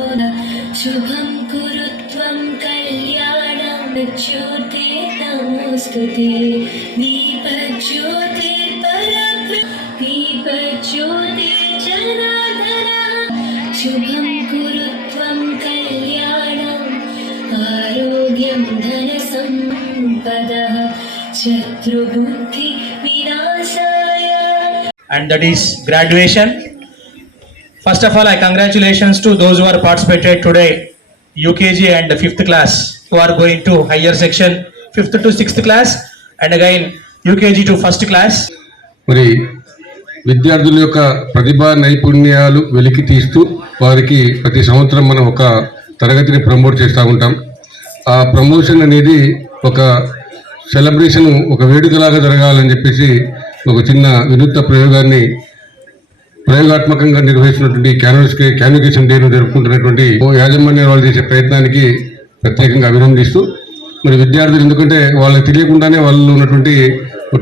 आरोद शुभं कुरु त्वं कल्याणं ज्योते नमोऽस्तु ते दीपज्योते पराक्रम दीपज्योते जनार्दन शुभं कुरु त्वं कल्याणम् आरोग्यं धनसम्पदः शत्रुबुद्धि विनाशाय and that is graduation. First of all, I congratulations to those who are participated today, UKG and fifth class, who are going to higher section, fifth to sixth class, and again UKG to first class. మరి విద్యార్థుల యొక్క ప్రతిభా నైపుణ్యాలు వెలికి తీస్తూ వారికి ప్రతి సంవత్సరం మనం ఒక తరగతిని ప్రమోట్ చేస్తూ ఉంటాం ఆ ప్రమోషన్ అనేది ఒక సెలబ్రేషన్ ఒక వేడుకలాగా జరగాలని చెప్పేసి ఒక చిన్న వినూత్న ప్రయోగాన్ని ప్రయోగాత్మకంగా నిర్వహిస్తున్నటువంటి క్యాన్యుకేషన్ డేను జరుపుకుంటున్నటువంటి యాజమాన్యం వాళ్ళు చేసే ప్రయత్నానికి ప్రత్యేకంగా అభినందిస్తూ మరి విద్యార్థులు ఎందుకంటే వాళ్ళకి తెలియకుండానే వాళ్ళు ఉన్నటువంటి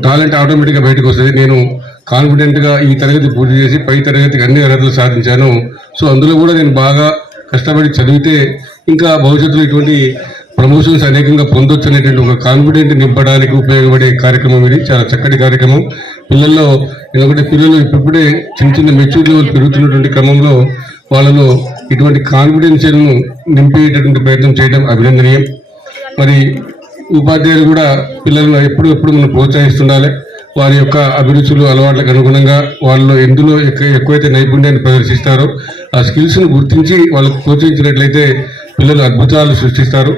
టాలెంట్ ఆటోమేటిక్గా బయటకు వస్తుంది నేను కాన్ఫిడెంట్గా ఈ తరగతి పూర్తి చేసి పై తరగతికి అన్ని అర్హతలు సాధించాను సో అందులో కూడా నేను బాగా కష్టపడి చదివితే ఇంకా భవిష్యత్తులో ఇటువంటి ప్రమోషన్స్ అనేకంగా పొందొచ్చు అనేటువంటి ఒక కాన్ఫిడెంట్ నింపడానికి ఉపయోగపడే కార్యక్రమం ఇది చాలా చక్కటి కార్యక్రమం పిల్లల్లో ఎందుకంటే పిల్లలు ఇప్పుడే చిన్న చిన్న మెచ్యూర్ లెవెల్ పెరుగుతున్నటువంటి క్రమంలో వాళ్ళలో ఇటువంటి కాన్ఫిడెన్షియల్ను నింపేటటువంటి ప్రయత్నం చేయడం అభినందనీయం మరి ఉపాధ్యాయులు కూడా పిల్లలను ఎప్పుడు ఎప్పుడు మనం ప్రోత్సహిస్తుండాలి వారి యొక్క అభిరుచులు అలవాట్లకు అనుగుణంగా వాళ్ళు ఎందులో ఎక్కువైతే నైపుణ్యాన్ని ప్రదర్శిస్తారో ఆ స్కిల్స్ను గుర్తించి వాళ్ళకు ప్రోత్సహించినట్లయితే పిల్లలు అద్భుతాలు సృష్టిస్తారు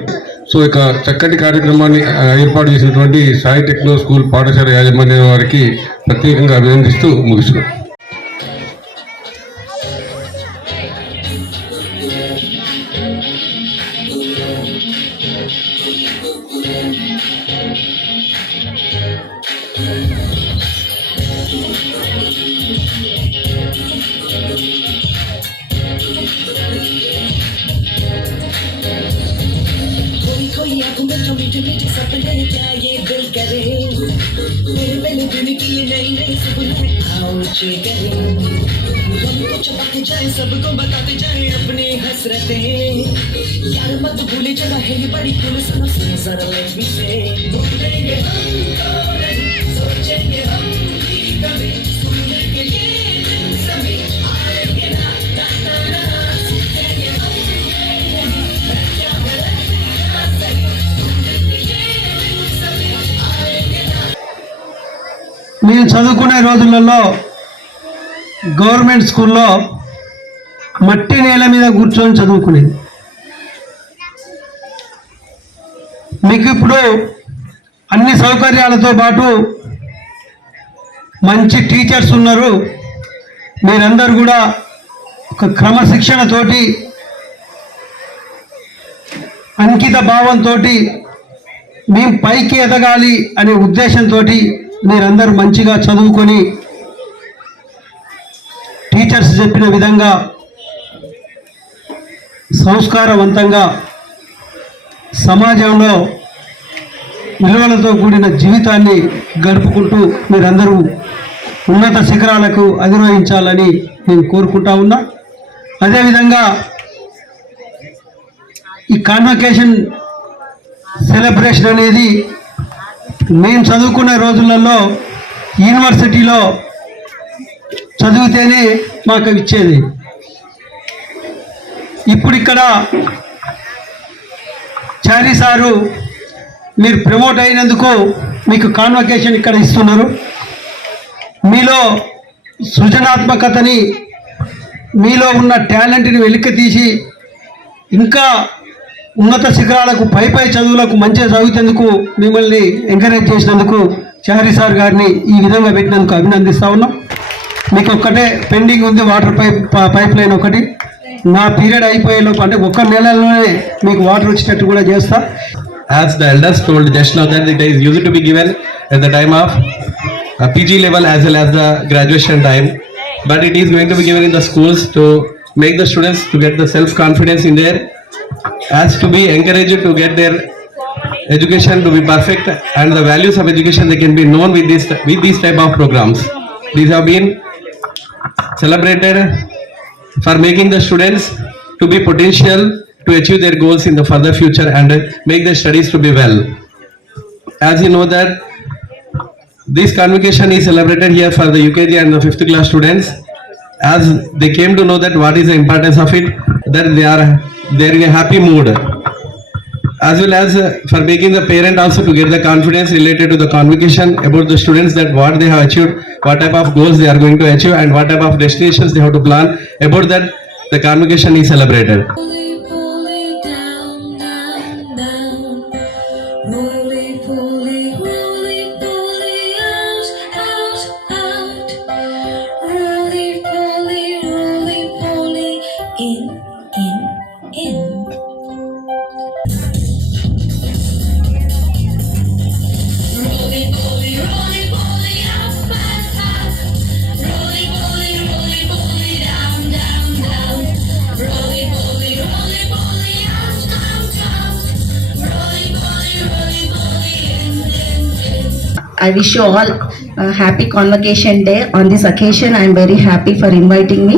సో ఇక చక్కటి కార్యక్రమాన్ని ఏర్పాటు చేసినటువంటి సాయి టెక్నో స్కూల్ పాఠశాల యాజమాన్య వారికి ప్రత్యేకంగా అభినందిస్తూ ముగిసిన Thank you. आंखों में जो मीठे सपने क्या ये दिल करे मेरे पहले दिन की नई नई सपने आओ करे गम चपाते जाए सबको बताते जाए अपने हसरतें यार मत भूले जरा है ये बड़ी खुल सुनो से जरा से भूलेंगे हम तो नहीं చదువుకునే రోజులలో గవర్నమెంట్ స్కూల్లో మట్టి నేల మీద కూర్చొని చదువుకునేది మీకు ఇప్పుడు అన్ని సౌకర్యాలతో పాటు మంచి టీచర్స్ ఉన్నారు మీరందరూ కూడా ఒక క్రమశిక్షణతోటి అంకిత భావంతో మేము పైకి ఎదగాలి అనే ఉద్దేశంతో మీరందరూ మంచిగా చదువుకొని టీచర్స్ చెప్పిన విధంగా సంస్కారవంతంగా సమాజంలో విలువలతో కూడిన జీవితాన్ని గడుపుకుంటూ మీరందరూ ఉన్నత శిఖరాలకు అధిరోహించాలని నేను కోరుకుంటా ఉన్నా అదేవిధంగా ఈ కాన్వకేషన్ సెలబ్రేషన్ అనేది మేము చదువుకునే రోజులలో యూనివర్సిటీలో చదివితేనే మాకు ఇచ్చేది ఇప్పుడు ఇక్కడ చారీ సారు మీరు ప్రమోట్ అయినందుకు మీకు కాన్వకేషన్ ఇక్కడ ఇస్తున్నారు మీలో సృజనాత్మకతని మీలో ఉన్న టాలెంట్ని వెలికి తీసి ఇంకా ఉన్నత శిఖరాలకు పై పై చదువులకు మంచిగా చదువుతేందుకు మిమ్మల్ని ఎంకరేజ్ చేసినందుకు చహరి సార్ గారిని ఈ విధంగా పెట్టినందుకు అభినందిస్తా ఉన్నాం మీకు ఒక్కటే పెండింగ్ ఉంది వాటర్ పైప్ పైప్ లైన్ ఒకటి నా పీరియడ్ లోపు అంటే ఒక్క నెలలోనే మీకు వాటర్ వచ్చేటట్టు కూడా చేస్తా as the elders told just now that it is use to be given at the time of PG level as well as the graduation time but it is going to be given in the schools to make the students to get the self confidence in their has to be encouraged to get their education to be perfect and the values of education they can be known with this with these type of programs these have been celebrated for making the students to be potential to achieve their goals in the further future and make their studies to be well as you know that this convocation is celebrated here for the UKG and the 5th class students as they came to know that what is the importance of it then they are they are in a happy mood as well as for making the parent also to get the confidence related to the convocation about the students that what they have achieved what type of goals they are going to achieve and what type of destinations they have to plan about that the convocation is celebrated I wish you all a happy convocation day. On this occasion, I am very happy for inviting me.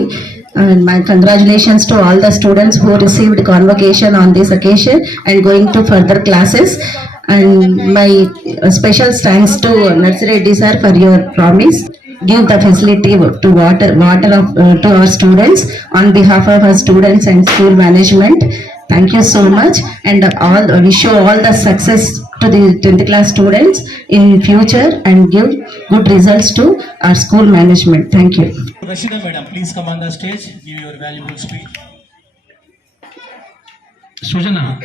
And my congratulations to all the students who received convocation on this occasion and going to further classes. And my special thanks to Nursery Reddy sir for your promise. Give the facility to water, water of, uh, to our students on behalf of our students and school management. Thank you so much and all wish you all the success to the 10th class students in future and give good results to our school management. Thank you. Rashida madam, please come on the stage, give your valuable speech. Sujana.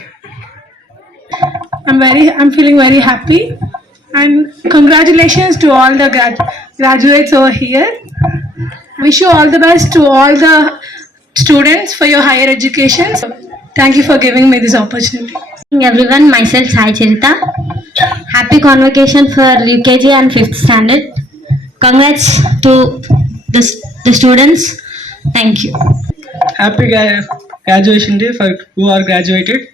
I'm very, I'm feeling very happy and congratulations to all the grad graduates over here. Wish you all the best to all the students for your higher education. Thank you for giving me this opportunity everyone myself sai Chirita. happy convocation for ukg and 5th standard congrats to the, the students thank you happy graduation day for who are graduated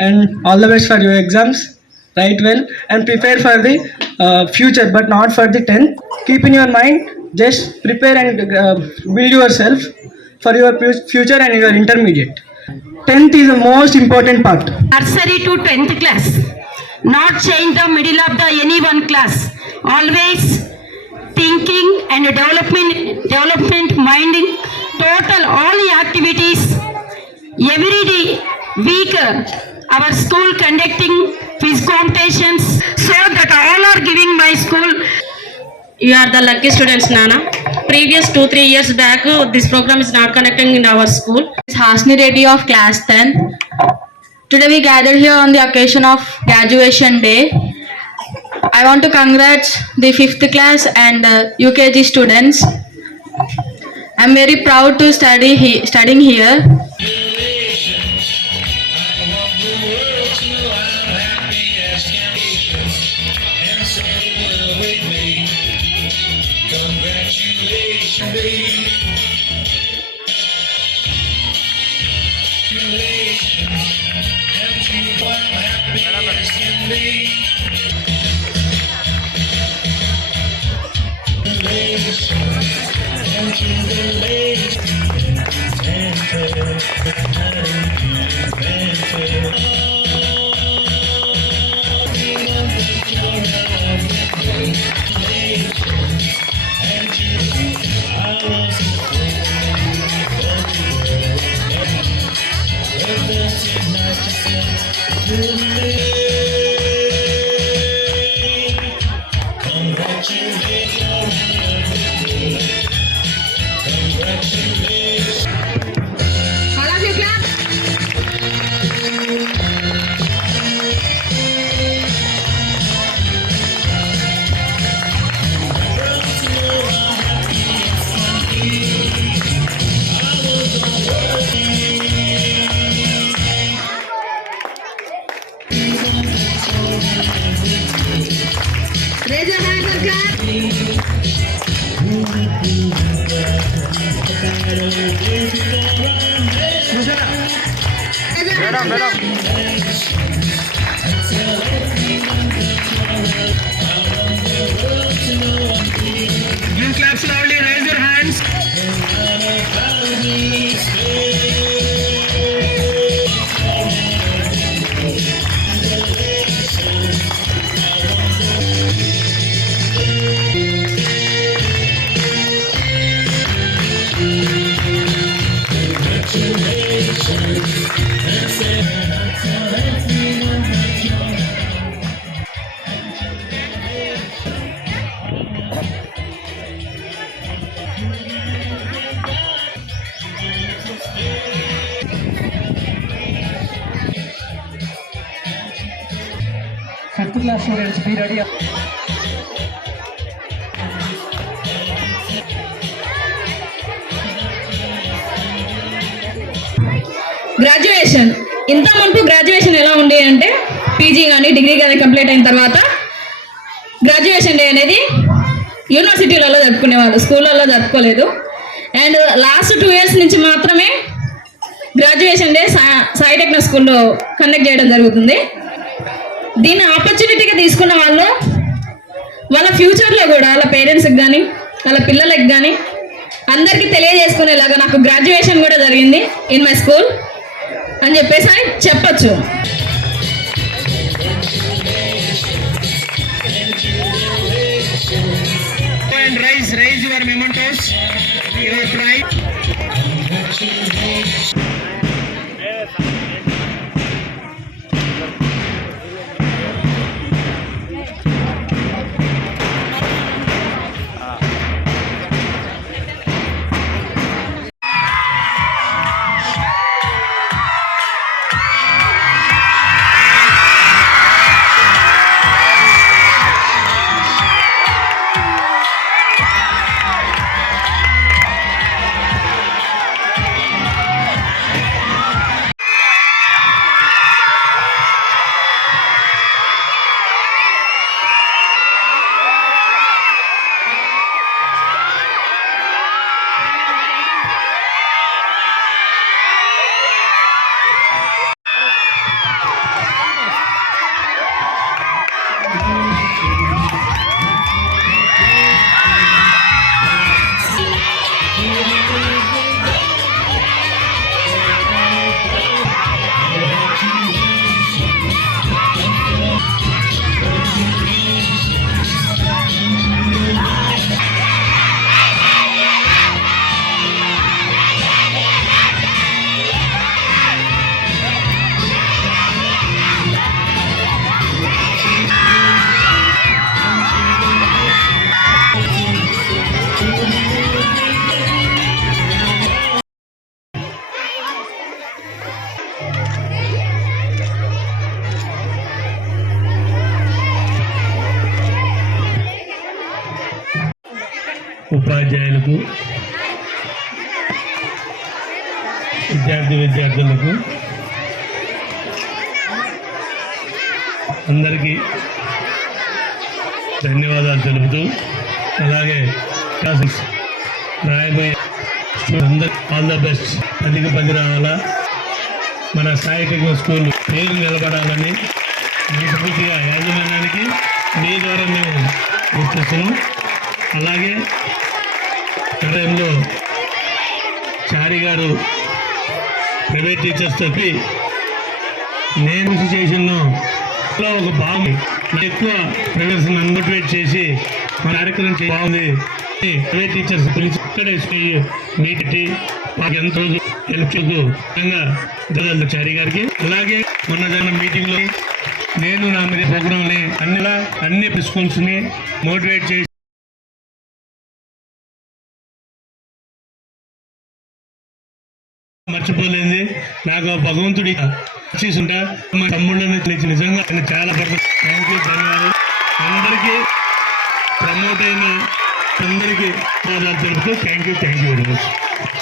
and all the best for your exams write well and prepare for the uh, future but not for the 10 keep in your mind just prepare and uh, build yourself for your future and your intermediate 10th is the most important part. Nursery to 10th class. Not change the middle of the any one class. Always thinking and development minding. Total all the activities every day, week. Our school conducting quiz competitions so that all are giving my school. You are the lucky students, Nana previous 2-3 years back, uh, this program is not connecting in our school. It's Hasni Reddy of class 10. Today we gather here on the occasion of graduation day. I want to congrats the 5th class and uh, UKG students. I'm very proud to study he studying here. Thank you. Fifth class students be ready graduation ఇంత ముందు graduation ఎలా ఉండే అంటే PG కానీ degree కానీ complete అయిన తర్వాత graduation day అనేది యూనివర్సిటీలలో జరుపుకునేవాళ్ళు స్కూళ్ళల్లో జరుపుకోలేదు అండ్ లాస్ట్ టూ ఇయర్స్ నుంచి మాత్రమే గ్రాడ్యుయేషన్ డే సాయి టెక్నో స్కూల్లో కండక్ట్ చేయడం జరుగుతుంది దీన్ని ఆపర్చునిటీగా తీసుకున్న వాళ్ళు వాళ్ళ ఫ్యూచర్లో కూడా వాళ్ళ పేరెంట్స్కి కానీ వాళ్ళ పిల్లలకి కానీ అందరికీ తెలియజేసుకునేలాగా నాకు గ్రాడ్యుయేషన్ కూడా జరిగింది ఇన్ మై స్కూల్ అని చెప్పేసి అని చెప్పచ్చు యువర్ యువర్ విద్యార్థి విద్యార్థులకు అందరికీ ధన్యవాదాలు తెలుపుతూ అలాగే రాయబోయే అందరు ఆల్ ద బెస్ట్ అధిక పది రావాలా మన సాయి స్కూల్ పేరు నిలబడాలని మనస్ఫూర్తిగా యాజమాన్యానికి మీ ద్వారా మేము గుర్తిస్తున్నాం అలాగే టైంలో చారి గారు ప్రైవేట్ టీచర్స్ తప్పి నేను చేసిన ఒక బాగుంది ఎక్కువ ప్రదర్శన మోటివేట్ చేసి మన కార్యక్రమం బాగుంది ప్రైవేట్ టీచర్స్ పిలిచి ఇక్కడే నీటి మాకు ఎంతో చారి గారికి అలాగే మొన్న జరిగిన మీటింగ్లో నేను నా మీద ప్రోగ్రామ్ అన్నిలా అన్ని ని మోటివేట్ చేసి మర్చిపోలేదు నాకు భగవంతుడి మా తమ్ముళ్ళని నిజంగా చాలా థ్యాంక్ యూ ధన్యవాదాలు అందరికీ ప్రమోట్ అయిన అందరికీ తెలుపుతూ thank you thank you very much